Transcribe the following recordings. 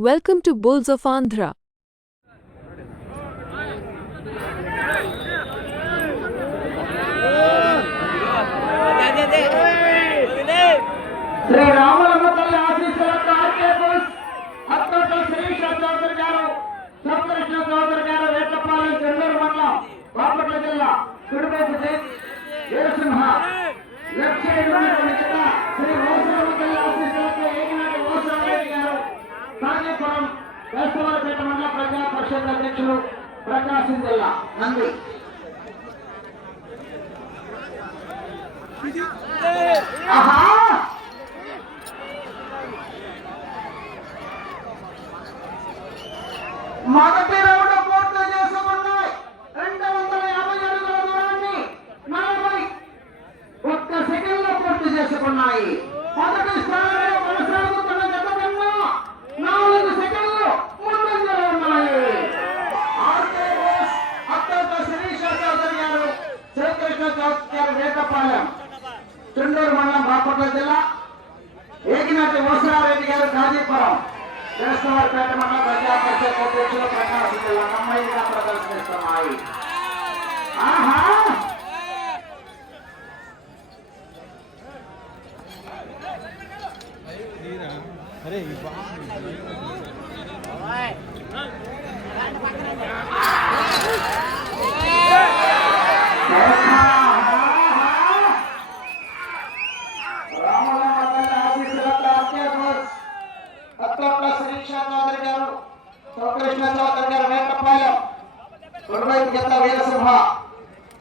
Welcome to Bulls of Andhra. Shri Ramalamma తల్లి ఆశీస్సులతో ఆర్కేపుస్ అత్తోట శ్రీకృష్ణ చౌదరి గారు శివకృష్ణ చౌదరి గారు వేటపాలెం చెన్నూరు మండలం బాపట్ల జిల్లా కుడివైపు వీరసింహ లెఫ్ట్ సైడ్ ఉన్నటువంటి కింద శ్రీ మోసరామ కాజీపురం వేసవరపేట మండల ప్రజా పరిషత్ అధ్యక్షులు ప్రకాశం జిల్లా నంది. ఆహా మొదటి రౌండ్ పూర్తి చేసుకున్నాయి రెండు వందల యాభై అడుగుల దూరాన్ని నలభై ఒక్క సెకండ్లో పూర్తి చేసుకున్నాయి మొదటి స్థానంలో కొనసాగుతున్న జత కన్నా నాలుగు సెకండ్లు ముందంజలో ఉన్నాయి ఆర్కే బోస్, అత్యంత శిరీష చౌదరి గారు శ్రీకృష్ణ చౌదరి గారు వేటపాలెం చుండూరు మండలం బాపట్ల జిల్లా ఏకినాటి మోసరారెడ్డి గారు కాజీపురం కృష్ణవారిపేట మండలం అధ్యక్షులు ప్రకాశం జిల్లా ప్రదర్శిస్తున్నాయి ఆహా తల్లి ఆశీస్సులతో అత్తే బోస్ అత్తోట్ల శిరీష చౌదరి గారు శివకృష్ణ చౌదరి గారు వేటపాలెం కుడివైపు కింద వీరసింహ.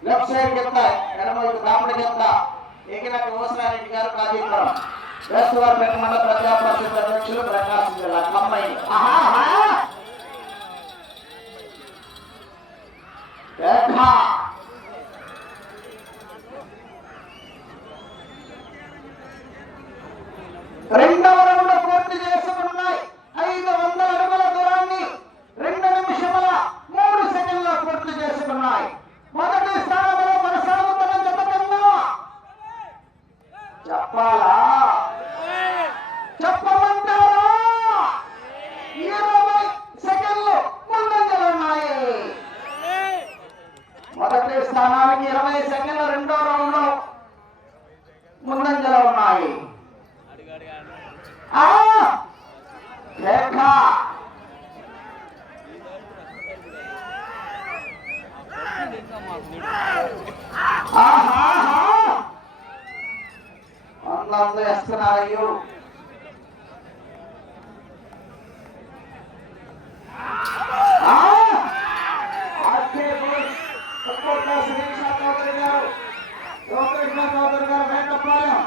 లెఫ్ట్ సైడ్ కింద ఎడమవైపు దాపడి కింద ఎగినట్టు ఓసరారెడ్డి గారు కాజీపురం. వేస్తువారిపేట మండల ప్రజా పరిషత్ అధ్యక్షులు ప్రకాశం జిల్లా కమ్మాయి రెండవ రౌండ్ పూర్తి చేసుకున్నాయి ఐదు వందల అడుగుల దూరాన్ని రెండు నిమిషముల మూడు సెకండ్ల పూర్తి చేసుకున్నాయి మొదటి స్థానంలో కొనసాగుతున్న జత కన్నా చెప్పాలా చెప్పమంటారా ఇరవై సెకండ్లు ముందంజలు ఉన్నాయి మొదటి స్థానానికి ఇరవై సెకండ్లు రెండో రౌండ్లో ముందంజలో ఉన్నాయి ఆ రేఖ ఆహాహా అందంగా వేస్తున్నారయ్యో ఆ ఆర్కే బోస్ సపోర్ట్ శ్రీకృష్ణ చౌదరి గారు లోకృష్ణ చౌదరి గారు వేటపాలెం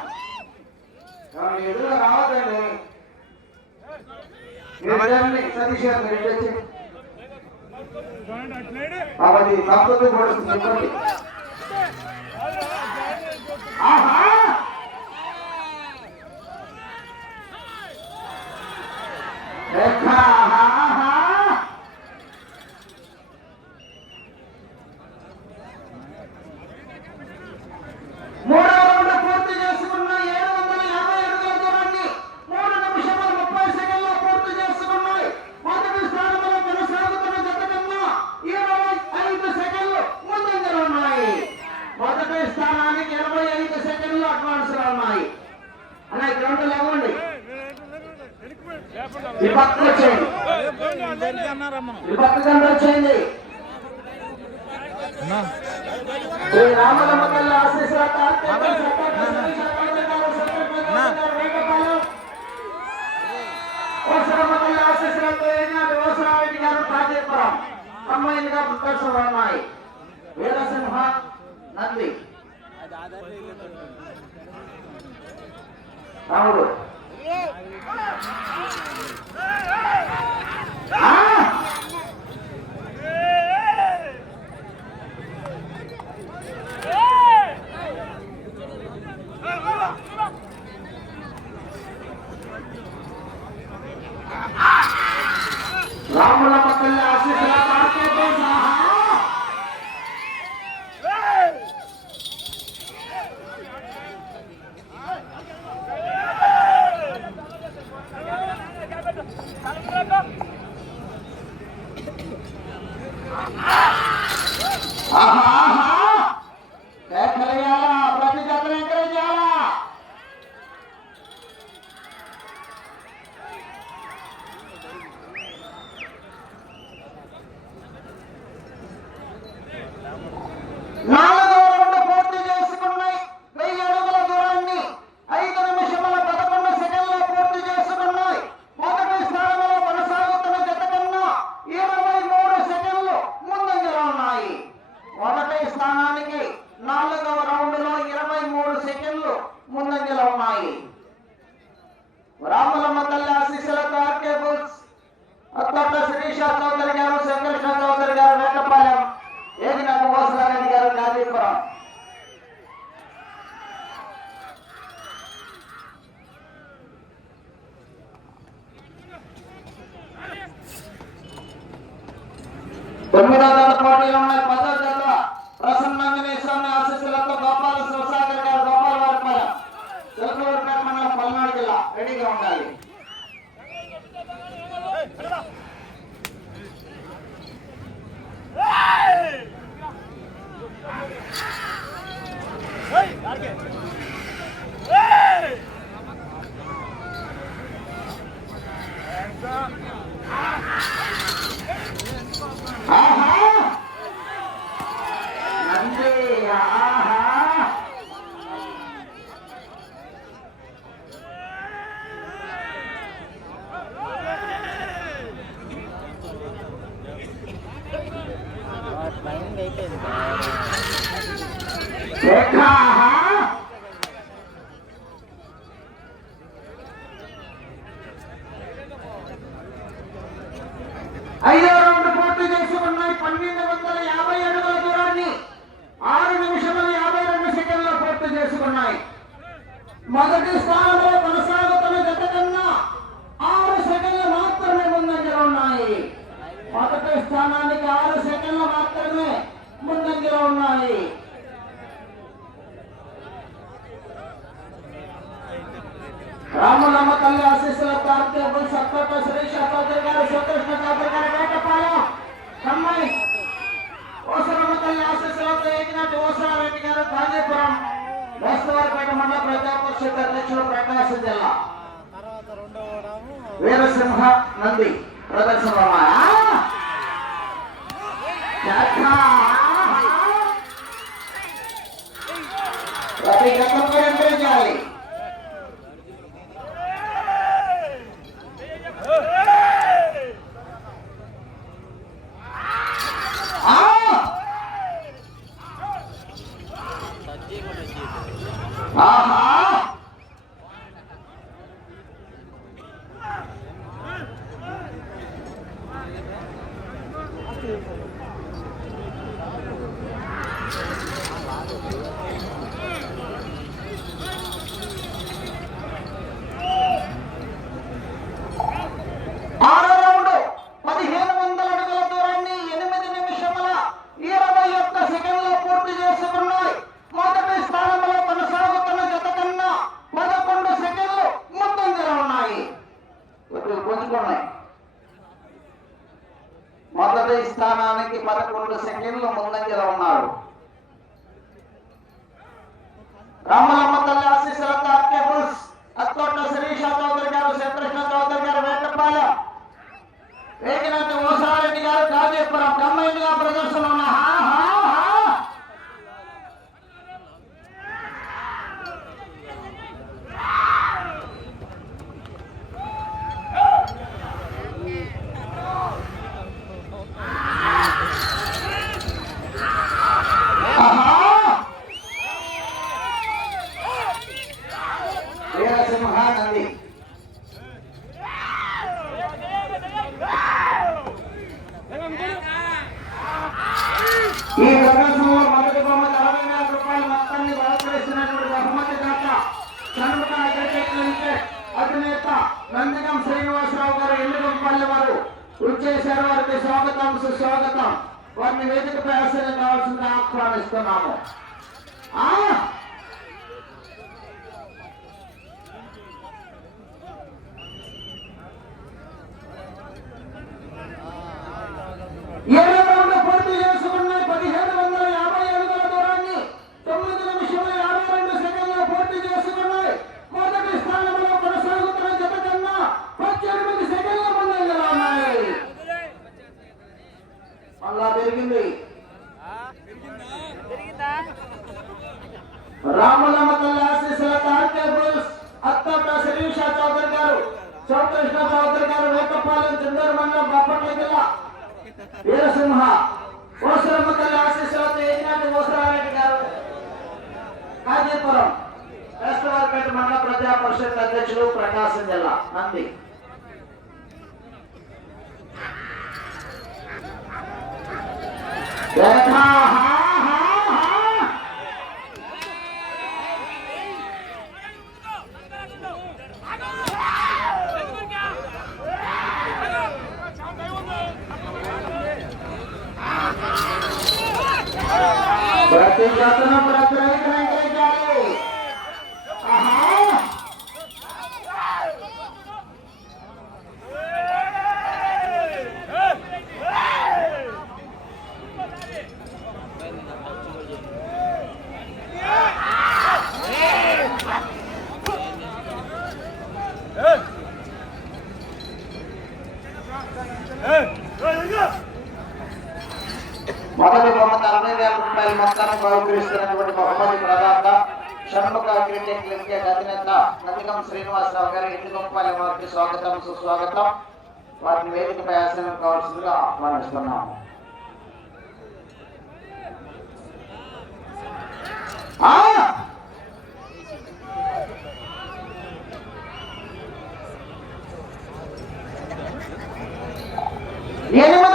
కానీ ఎదురు రావద్దండి నిజాన్ని సతీష్ తప్పదు కూడా చెప్పండి. ఆహా రేఖ, ఆహా, ఆహా. మూడవ రౌండ్ పూర్తి చేసుకున్న ఏడు వందల యాభై అడుగుల దూరాన్ని మూడు నిమిషముల ముప్పై సెకండ్లో పూర్తి చేసుకున్నాయి మొదటి స్థానంలో కొనసాగుతున్న జత కన్నా ఇరవై ఐదు సెకండ్లు ముందంజలో ఉన్నాయి మొదటి స్థానానికి ఇరవై ఐదు సెకండ్లు అడ్వాన్స్లో ఉన్నాయి అలా గ్రౌండ్ లేవండి ఈ పక్కన వచ్చేయండి ఈ పక్కన వచ్చేయండి శ్రీ రామలమ్మ తల్లి ఆశీస్సులతో ఆర్కేపల్లి సర్పంచ్ శ్రీ శంకరయ్య గారు, సర్పంచ్ గారు, వేటపాలెం. అమ్మాయిలుగా ఉన్నాయి వీరసింహ నంది. రాముడు. Ah! ah, ah. రామలమ్మ తల్లి ఆశీస్సులతో ఆర్కే బుల్స్ అత్తట్ల గారు శంకర్ష చౌదరి గారు ఏది నాకు మోసనారెడ్డి గారు గాజీపురం. తొమ్మిదో తన పోటీలు ఉన్నాయి రెడీగా ఉండాలి కోట సురేష్ చౌదరి గారు సంతోష్ చౌదరి గారు వేటపాలెం కమ్మాయి ఓసరమతల్లి ఆశీస్సులతో ఎగినట్టు ఓసరారెడ్డి గారు గాంధీపురం వస్తవారిపేట మండల ప్రజా పరిషత్ అధ్యక్షుడు ప్రకాశం జిల్లా వీరసింహ నంది ప్రదర్శన ప్రతి గతం చేయాలి Yeah. রাহমাল আহমদ আল্লাহ సుస్వాగతం వారిని వేదికపై ఆశ్చర్యం కావాల్సిందిగా ఆహ్వానిస్తున్నాము. ఆ देखा శ్రీనివాసరావు గారు ఇంటికొంపాలెం వారికి స్వాగతం సుస్వాగతం. వారిని వేదిక ప్రయాసం కావాల్సిందిగా ఆహ్వానిస్తున్నాము. ఎనిమిది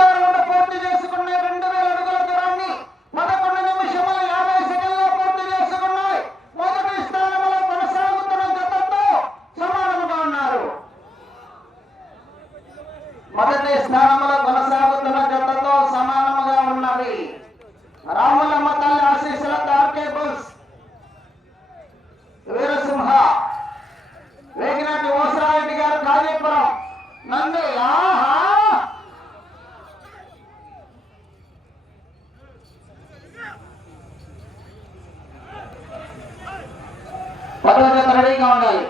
పట్టుదల రెడీగా ఉండాలి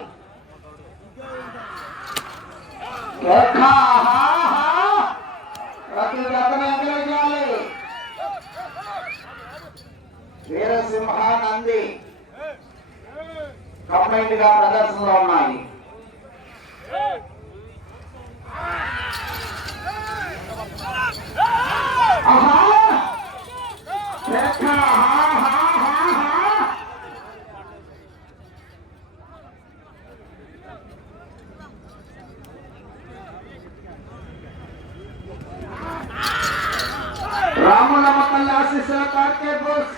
వీరసింహ నంది కంప్లైంట్గా ప్రదర్శనలో ఉన్నాయి. ఆహా. రాముల మక్కల్ ఆశీస్సుల కార్కే బోస్.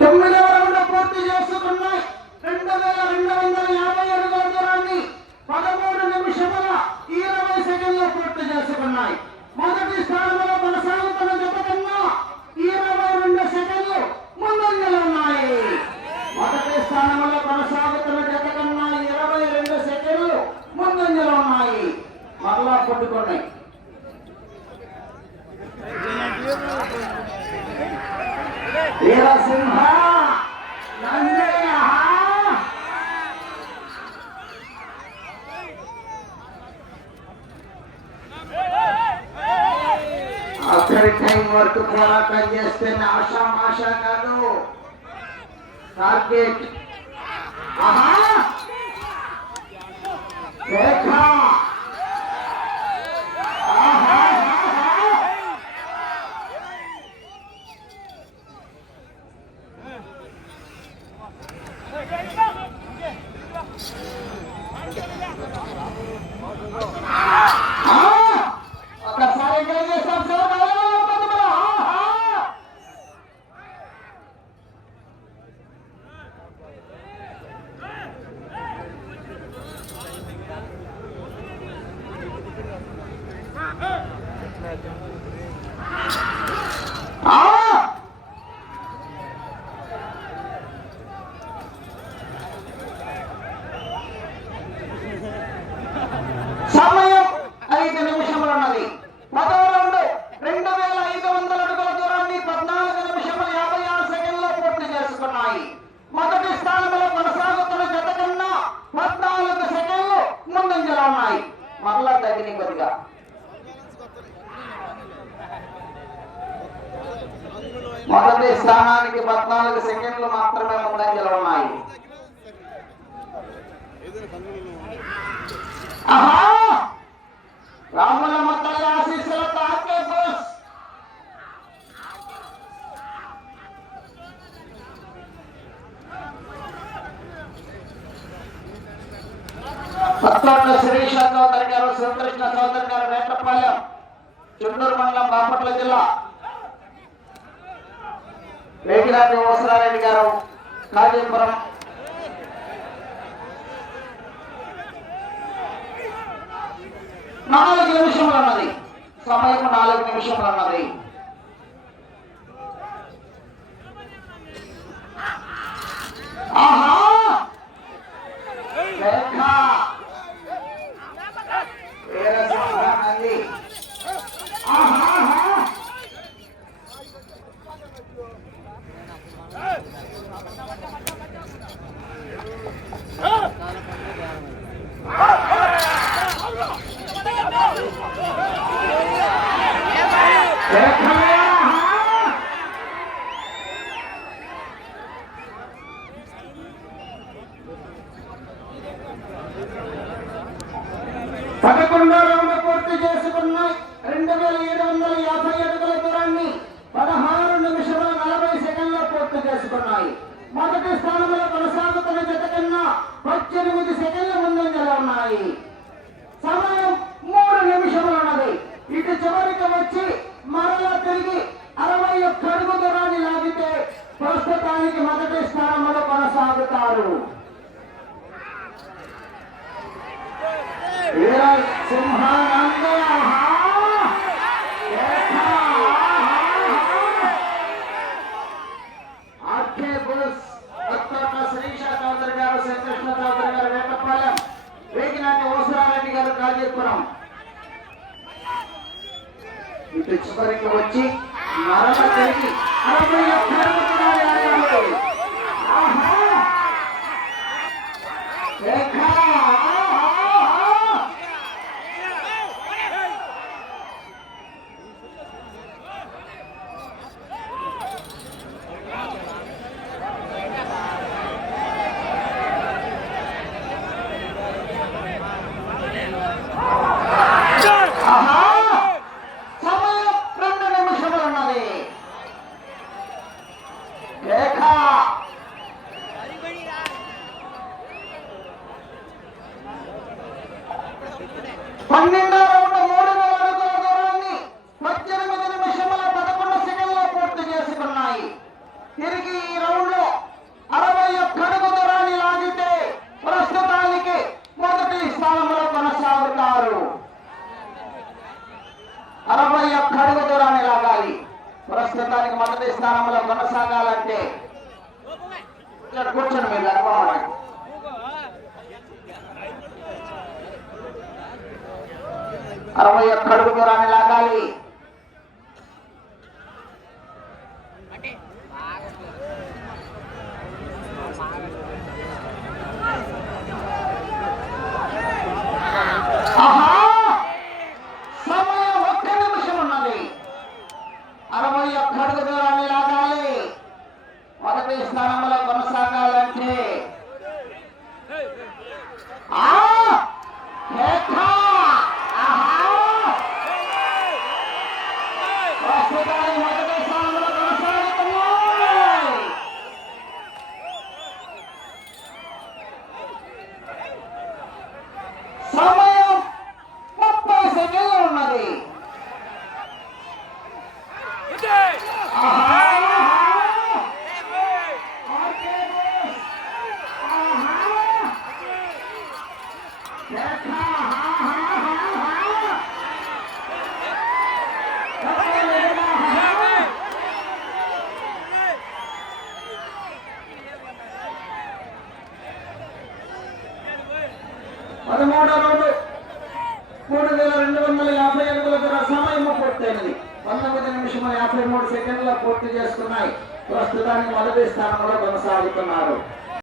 తొమ్మిదవ రౌండ్ పూర్తి చేసుకున్నాయి రెండు వేల రెండు వందల యాభై అడుగుల వీరసింహ నందయ్య అక్కడి టైం వరకు పోరాటం చేస్తే ఆశా మాషా కాదు టార్గెట్ ఆహా రేఖ go, go. ఉన్నాయి. మొదటి స్థానంలో కొనసాగుతున్న గత కన్నా పద్నాలుగు సెకండ్లు ముందంజలో ఉన్నాయి. మరలా తగిన కొద్దిగా. మొదటి స్థానానికి పద్నాలుగు సెకండ్లు మాత్రమే ముందంజలు ఉన్నాయి. ఆహా! రాములమ్మ తల్లి ఆశీస్సులతో ఆకే బస్. అత్తాడ శిరీష చౌదరి గారు శివకృష్ణ చౌదరి గారు వేటపాలెం చుండూరు మండలం బాపట్ల జిల్లా. వేగిరాజు ఓసరారెడ్డి గారు కాజీపురం. నాలుగు నిమిషములు ఉన్నది. సమయం నాలుగు నిమిషములు ఉన్నది. ఆహా! तेरह सौ आहा